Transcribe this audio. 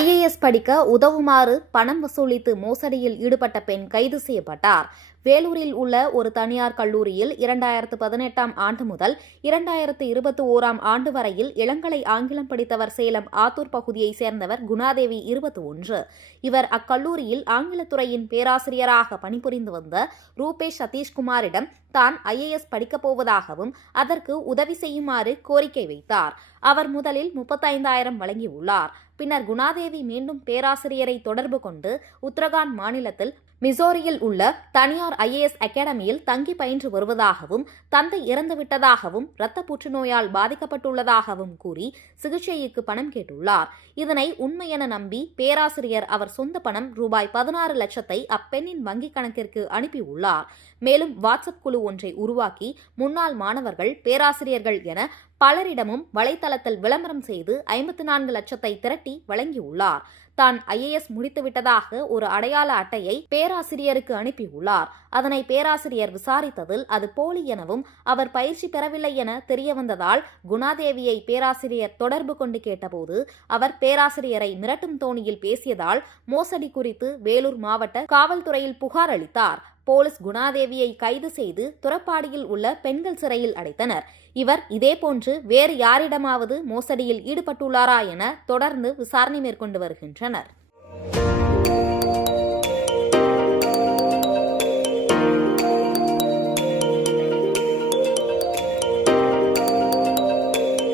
IAS படிக்க உதவுமாறு பணம் வசூலித்து மோசடியில் ஈடுபட்ட பெண் கைது செய்யப்பட்டார். வேலூரில் உள்ள ஒரு தனியார் கல்லூரியில் 2018ஆம் ஆண்டு முதல் 2021ஆம் ஆண்டு வரையில் இளங்கலை ஆங்கிலம் படித்தவர் சேலம் ஆத்தூர் பகுதியைச் சேர்ந்தவர் குணாதேவி 21. இவர் அக்கல்லூரியில் ஆங்கிலத்துறையின் பேராசிரியராக பணிபுரிந்து வந்த ரூபேஷ் சதீஷ்குமாரிடம் தான் IAS படிக்கப் போவதாகவும் அதற்கு உதவி செய்யுமாறு கோரிக்கை வைத்தார். அவர் முதலில் 35,000 வழங்கியுள்ளார். பின்னர் குணாதேவி மீண்டும் பேராசிரியரை தொடர்பு கொண்டு உத்தரகாண்ட் மாநிலத்தில் மிசோரியில் உள்ள தனியார் IAS அகாடமியில் தங்கி பயின்று வருவதாகவும் தந்தை இறந்துவிட்டதாகவும் இரத்த புற்றுநோயால் பாதிக்கப்பட்டுள்ளதாகவும் கூறி சிகிச்சைக்கு பணம் கேட்டுள்ளார். இதனை உண்மை என நம்பி பேராசிரியர் அவர் சொந்த பணம் ரூபாய் 16 லட்சத்தை அப்பெண்ணின் வங்கிக் கணக்கிற்கு அனுப்பியுள்ளார். மேலும் வாட்ஸ்அப் குழு ஒன்றை உருவாக்கி முன்னாள் மாணவர்கள், பேராசிரியர்கள் என பலரிடமும் வலைத்தளத்தில் விளம்பரம் செய்து 54 லட்சத்தை திரட்டி வழங்கியுள்ளார். தான் IAS முடித்துவிட்டதாக ஒரு அடையாள அட்டையை பேராசிரியருக்கு அனுப்பியுள்ளார். அதனை பேராசிரியர் விசாரித்ததில் அது போலி எனவும் அவர் பயிற்சி பெறவில்லை என தெரியவந்ததால் குணாதேவியை பேராசிரியர் தொடர்பு கொண்டு கேட்டபோது அவர் பேராசிரியரை மிரட்டும் தோணியில் பேசியதால் மோசடி குறித்து வேலூர் மாவட்ட காவல்துறையில் புகார் அளித்தார். போலீஸ் குணாதேவியை கைது செய்து துறப்பாடியில் உள்ள பெண்கள் சிறையில் அடைத்தனர். இவர் இதேபோன்று வேறு யாரிடமாவது மோசடியில் ஈடுபட்டுள்ளாரா என தொடர்ந்து விசாரணை மேற்கொண்டு வருகின்றனர்.